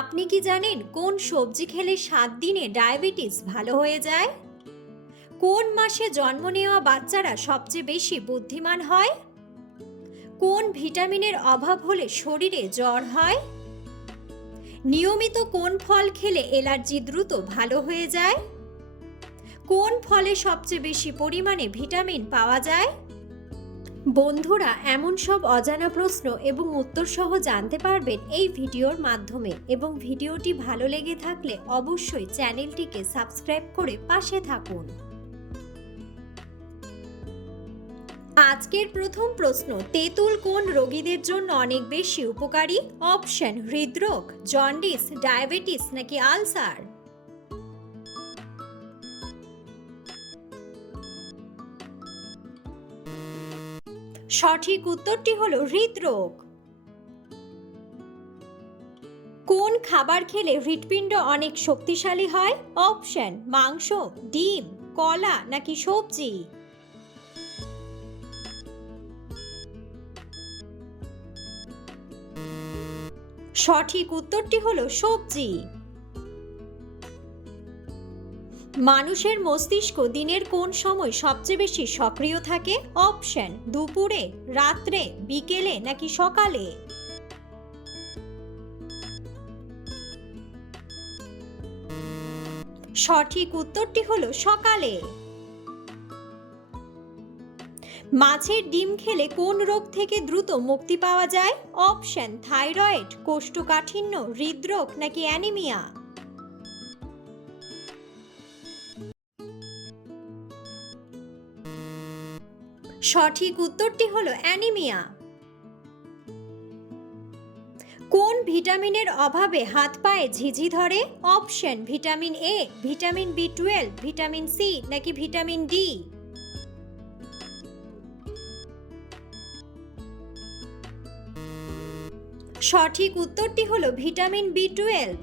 আপনি কি জানেন কোন সবজি খেলে 7 দিনে ডায়াবেটিস ভালো হয়ে যায়? কোন মাসে জন্ম নেওয়া বাচ্চারা সবচেয়ে বেশি বুদ্ধিমান হয়? কোন ভিটামিনের অভাব হলে শরীরে জ্বর হয়? নিয়মিত কোন ফল খেলে অ্যালার্জি দ্রুত ভালো হয়ে যায়? কোন ফলে সবচেয়ে বেশি পরিমাণে ভিটামিন পাওয়া যায়? বন্ধুরা, এমন সব অজানা প্রশ্ন এবং উত্তর সহ জানতে পারবেন এই ভিডিওর মাধ্যমে, এবং ভিডিওটি ভালো লেগে থাকলে অবশ্যই চ্যানেলটিকে সাবস্ক্রাইব করে পাশে থাকুন। আজকের প্রথম প্রশ্ন, তেঁতুল কোন রোগীদের জন্য অনেক বেশি উপকারী? অপশন: হৃদরোগ, জন্ডিস, ডায়াবেটিস নাকি আলসার? সঠিক উত্তরটি হলো হৃদরোগ। কোন খাবার খেলে হৃৎপিণ্ড অনেক শক্তিশালী হয়? অপশন: মাংস, ডিম, কলা নাকি সবজি? সঠিক উত্তরটি হলো সবজি। মানুষের মস্তিষ্ক দিনের কোন সময় সবচেয়ে বেশি সক্রিয় থাকে? অপশন: দুপুরে, রাত্রে, বিকেলে নাকি সকালে? সঠিক উত্তরটি হলো সকালে। মাছের ডিম খেলে কোন রোগ থেকে দ্রুত মুক্তি পাওয়া যায়? অপশন: থাইরয়েড, কোষ্ঠকাঠিন্য, হৃদরোগ নাকি অ্যানিমিয়া? সঠিক উত্তরটি হলো অ্যানিমিয়া। কোন ভিটামিনের অভাবে হাত পায়ে ঝিঝি ধরে? অপশন: ভিটামিন এ, ভিটামিন বি12, ভিটামিন সি নাকি ভিটামিন ডি? সঠিক উত্তরটি হলো ভিটামিন বি12।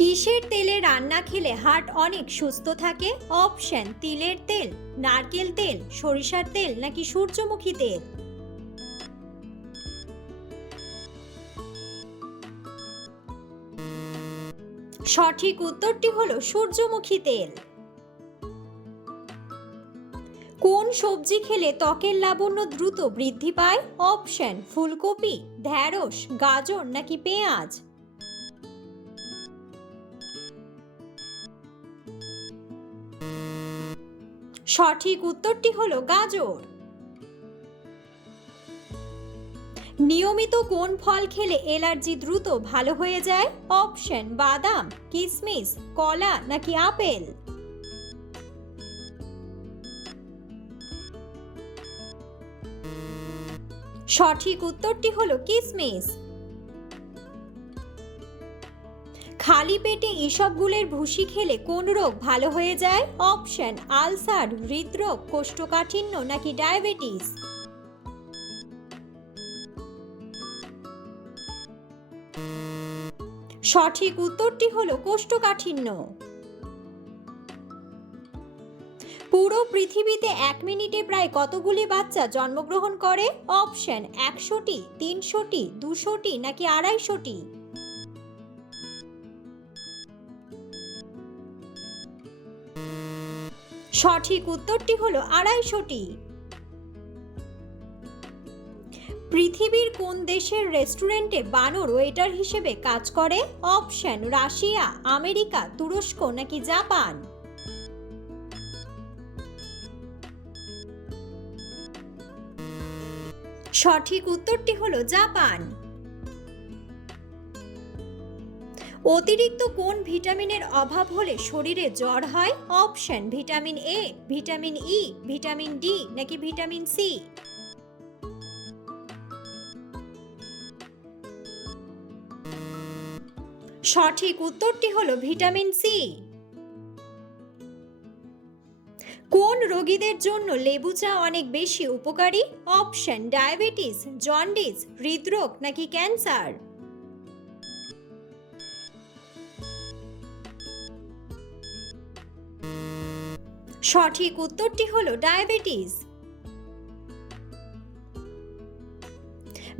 কিসের তেলে রান্না খেলে হার্ট অনেক সুস্থ থাকে? অপশন: তিলের তেল, নারকেল তেল, সরিষার তেল নাকি সূর্যমুখী তেল? সঠিক উত্তরটি হলো সূর্যমুখী তেল। কোন সবজি খেলে ত্বকের লাবণ্য দ্রুত বৃদ্ধি পায়? অপশন: ফুলকপি, ঢ্যাঁড়স, গাজর নাকি পেঁয়াজ? সঠিক উত্তরটি হলো গাজর। নিয়মিত কোন ফল খেলে অ্যালার্জি দ্রুত ভালো হয়ে যায়? অপশন: বাদাম, কিশমিশ, কলা নাকি আপেল? সঠিক উত্তরটি হলো কিশমিশ। খালি পেটে ইসবগুলের ভুসি খেলে কোন রোগ ভালো হয়ে যায়? অপশন: আলসার, হৃদরোগ, কোষ্ঠকাঠিন্য নাকি ডায়াবেটিস? সঠিক উত্তরটি হলো কোষ্ঠকাঠিন্য। পুরো পৃথিবীতে 1 মিনিটে প্রায় কতগুলি বাচ্চা জন্মগ্রহণ করে? অপশন: 100টি, 300টি, 200টি নাকি 250টি? সঠিক উত্তরটি হলো 250টি। পৃথিবীর কোন দেশের রেস্টুরেন্টে বানর ওয়েটার হিসেবে কাজ করে? অপশন: রাশিয়া, আমেরিকা, তুরস্ক নাকি জাপান? সঠিক উত্তরটি হলো জাপান। অতিরিক্ত কোন ভিটামিনের অভাব হলে শরীরে জ্বর হয়? Option: vitamin A, vitamin E, vitamin D নাকি ভিটামিন সি? সঠিক উত্তরটি হলো ভিটামিন সি। কোন রোগীদের জন্য লেবু চা অনেক বেশি উপকারী? অপশন: ডায়াবেটিস, জন্ডিস, হৃদরোগ নাকি ক্যান্সার? সঠিক উত্তরটি হলো ডায়াবেটিস।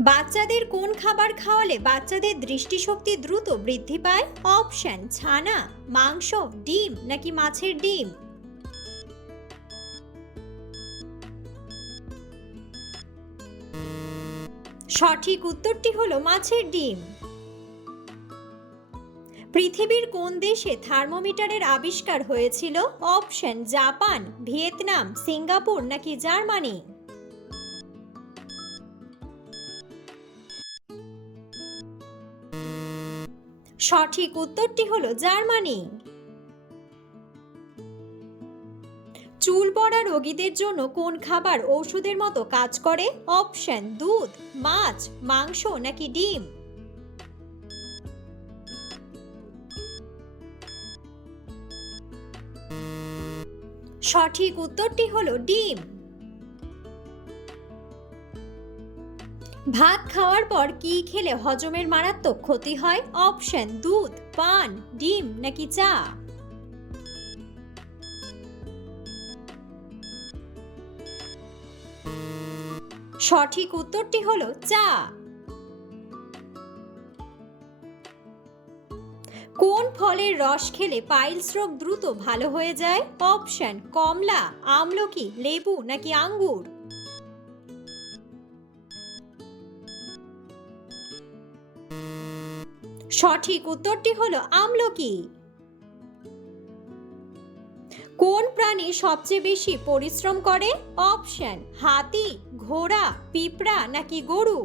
বাচ্চাদের কোন খাবার খাওয়ালে বাচ্চাদের দৃষ্টিশক্তি দ্রুত বৃদ্ধি পায়? অপশন: ছানা, মাংস, ডিম নাকি মাছের ডিম। সঠিক উত্তরটি হলো মাছের ডিম। পৃথিবীর কোন দেশে থার্মোমিটারের আবিষ্কার হয়েছিল? অপশন: জাপান, ভিয়েতনাম, সিঙ্গাপুর নাকি জার্মানি। সঠিক উত্তরটি হলো জার্মানি। চুল পড়া রোগীদের জন্য কোন খাবার ওষুধের মতো কাজ করে? অপশন: দুধ, মাছ, মাংস নাকি ডিম। সঠিক উত্তরটি হলো ডিম। ভাত খাওয়ার পর কি খেলে হজমের মারাত্মক ক্ষতি হয়? অপশন: দুধ, পান, ডিম নাকি চা। সঠিক উত্তরটি হলো চা। কোন ফলের রস খেলে পাইলস রোগ দ্রুত ভালো হয়ে যায়? অপশন: কমলা, আমলকি, লেবু নাকি আঙ্গুর। সঠিক উত্তরটি হলো আমলকি। কোন প্রাণী সবচেয়ে বেশি পরিশ্রম করে? অপশন: হাতি, ঘোড়া, পিঁপড়া নাকি গরু।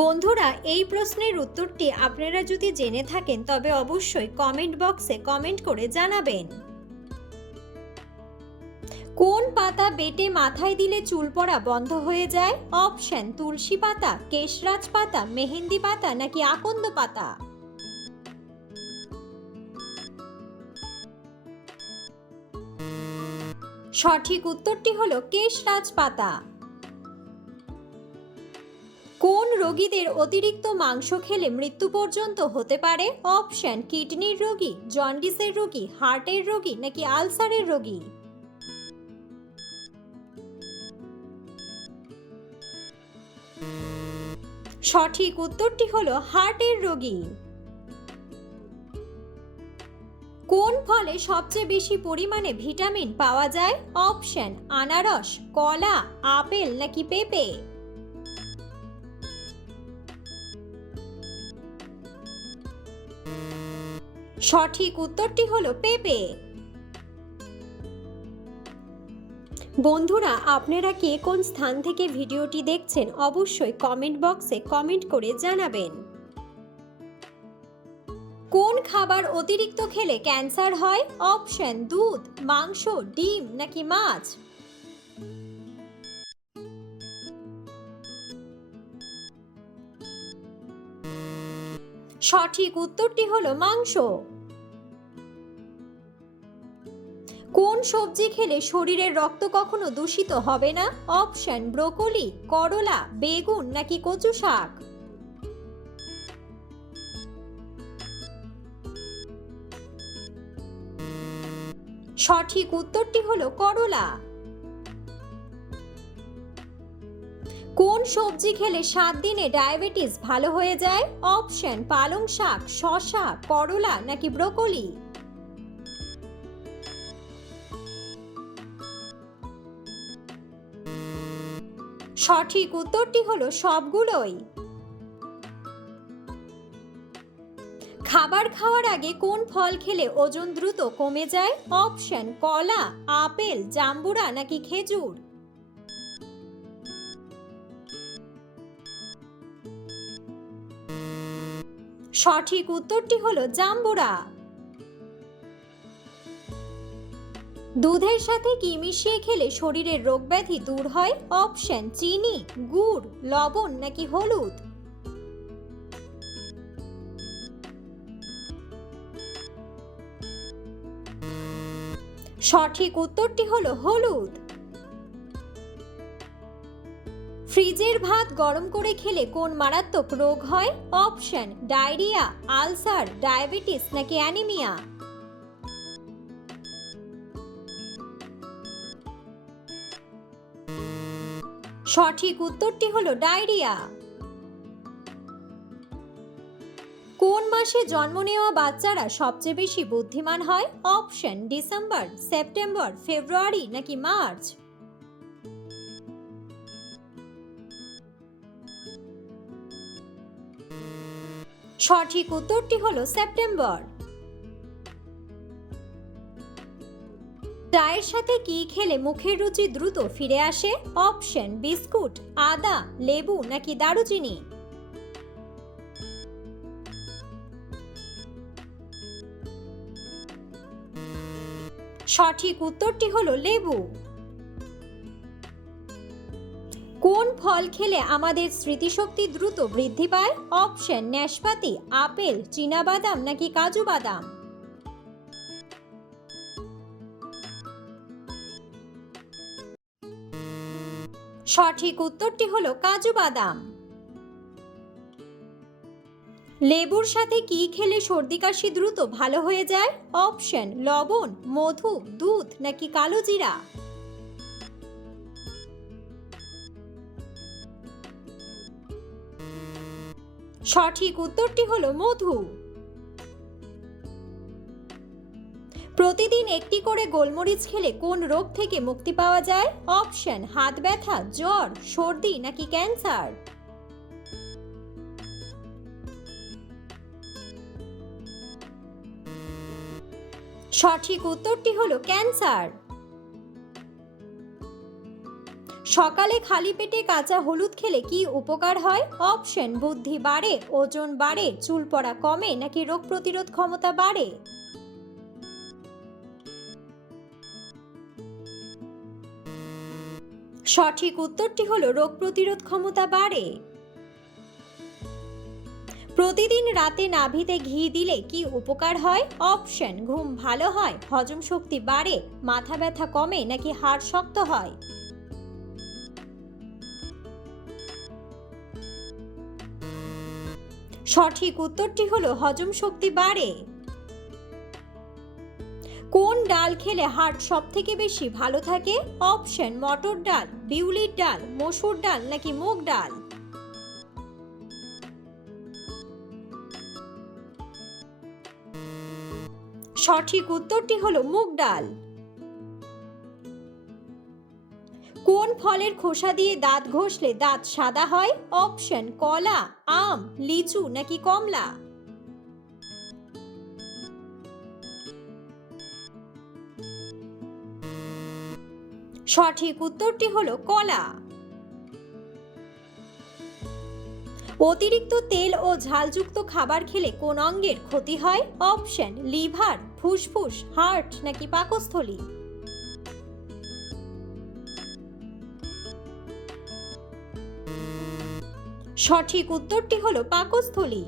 বন্ধুরা, এই প্রশ্নের উত্তরটি আপনারা যদি জেনে থাকেন তবে অবশ্যই কমেন্ট বক্সে কমেন্ট করে জানাবেন। কোন পাতা বেটে মাথায় দিলে চুল পড়া বন্ধ হয়ে যায়? অপশন: তুলসী পাতা, কেশরাজ পাতা, মেহেন্দি পাতা নাকি আকন্দ পাতা। সঠিক উত্তরটি হলো কেশরাজ পাতা। কোন রোগীদের অতিরিক্ত মাংস খেলে মৃত্যু পর্যন্ত হতে পারে? অপশন: কিডনির রোগী, জন্ডিসের রোগী, হার্টের রোগী নাকি আলসারের রোগী। সঠিক উত্তরটি হলো হার্টের রোগী। কোন ফলে সবচেয়ে বেশি পরিমাণে ভিটামিন পাওয়া যায়? অপশন: আনারস, কলা, আপেল নাকি পেঁপে। সঠিক উত্তরটি হলো পেঁপে। বন্ধুরা, আপনারা কে কোন স্থান থেকে ভিডিওটি দেখছেন অবশ্যই কমেন্ট বক্সে কমেন্ট করে জানাবেন। কোন খাবার অতিরিক্ত খেলে ক্যান্সার হয়? অপশন: দুধ, মাংস, ডিম নাকি মাছ। সঠিক উত্তরটি হলো মাংস। কোন সবজি খেলে শরীরের রক্ত কখনো দূষিত হবে না? অপশন: ব্রোকলি, করলা, বেগুন নাকি কচু শাক। সঠিক উত্তরটি হলো করলা। কোন সবজি খেলে 7 দিনে ডায়াবেটিস ভালো হয়ে যায়? অপশন: পালং শাক, শসা, করলা নাকি ব্রোকলি। সঠিক উত্তরটি হলো সবগুলোই। খাবার খাওয়ার আগে কোন ফল খেলে ওজন দ্রুত কমে যায়? অপশন: কলা, আপেল, জাম্বুরা নাকি খেজুর। সঠিক উত্তরটি হলো জাম্বুরা। দুধের সাথে কি মিশিয়ে খেলে শরীরের রোগব্যাধি দূর হয়? অপশন: চিনি, গুড়, লবণ নাকি হলুদ। সঠিক উত্তরটি হলো হলুদ। ফ্রিজের ভাত গরম করে খেলে কোন মারাত্মক রোগ হয়? অপশন: ডায়রিয়া, আলসার, ডায়াবেটিস নাকি অ্যানিমিয়া। সঠিক উত্তরটি হলো ডায়রিয়া। কোন মাসে জন্ম নেওয়া বাচ্চারা সবচেয়ে বেশি বুদ্ধিমান হয়? অপশন ডিসেম্বর, সেপ্টেম্বর, ফেব্রুয়ারি নাকি মার্চ। সঠিক উত্তরটি হলো সেপ্টেম্বর। চায়ের সাথে কি খেলে মুখের রুচি দ্রুত ফিরে আসে? অপশন বিস্কুট, আদা, লেবু নাকি দারুচিনি। সঠিক উত্তরটি হলো লেবু। কোন ফল খেলে আমাদের স্মৃতিশক্তি দ্রুত বৃদ্ধি পায়? অপশন নাশপাতি, আপেল, চীনাবাদাম নাকি কাজু বাদাম। সঠিক উত্তরটি হলো কাজু বাদাম। লেবুর সাথে কি খেলে সর্দি কাশি দ্রুত ভালো হয়ে যায়? অপশন লবণ, মধু, দুধ নাকি কালো জিরা। সঠিক উত্তরটি হলো মধু। প্রতিদিন একটি করে গোলমরিচ খেলে কোন রোগ থেকে মুক্তি পাওয়া যায়? অপশন হাত ব্যথা, জ্বর, সর্দি নাকি ক্যান্সার। সঠিক উত্তরটি হলো ক্যান্সার। সকালে খালি পেটে কাঁচা হলুদ খেলে কি উপকার হয়? অপশন বুদ্ধি বাড়ে, ওজন বাড়ে, চুল পড়া কমে নাকি রোগ প্রতিরোধ ক্ষমতা বাড়ে। সঠিক উত্তরটি হলো রোগ প্রতিরোধ ক্ষমতা বাড়ে। প্রতিদিন রাতে নাভিতে ঘি দিলে কি উপকার হয়? অপশন ঘুম ভালো হয়, হজম শক্তি বাড়ে, মাথা ব্যথা কমে নাকি হাড় শক্ত হয়। সঠিক উত্তরটি হলো হজম শক্তি বাড়ে। কোন ডাল খেলে হার্ট সব থেকে বেশি ভালো থাকে? অপশন মটর ডাল, বিউলির ডাল, মসুর ডাল নাকি মুগ ডাল। সঠিক উত্তরটি হলো মুগ ডাল। কোন ফলের খোসা দিয়ে দাঁত ঘষলে দাঁত সাদা হয়? অপশন কলা, আম, লিচু নাকি কমলা। সঠিক উত্তরটি হলো কলা। অতিরিক্ত তেল ও ঝালযুক্ত খাবার খেলে কোন অঙ্গের ক্ষতি হয়? অপশন লিভার, ফুসফুস, হার্ট নাকি পাকস্থলী। সঠিক উত্তরটি হলো পাকস্থলী।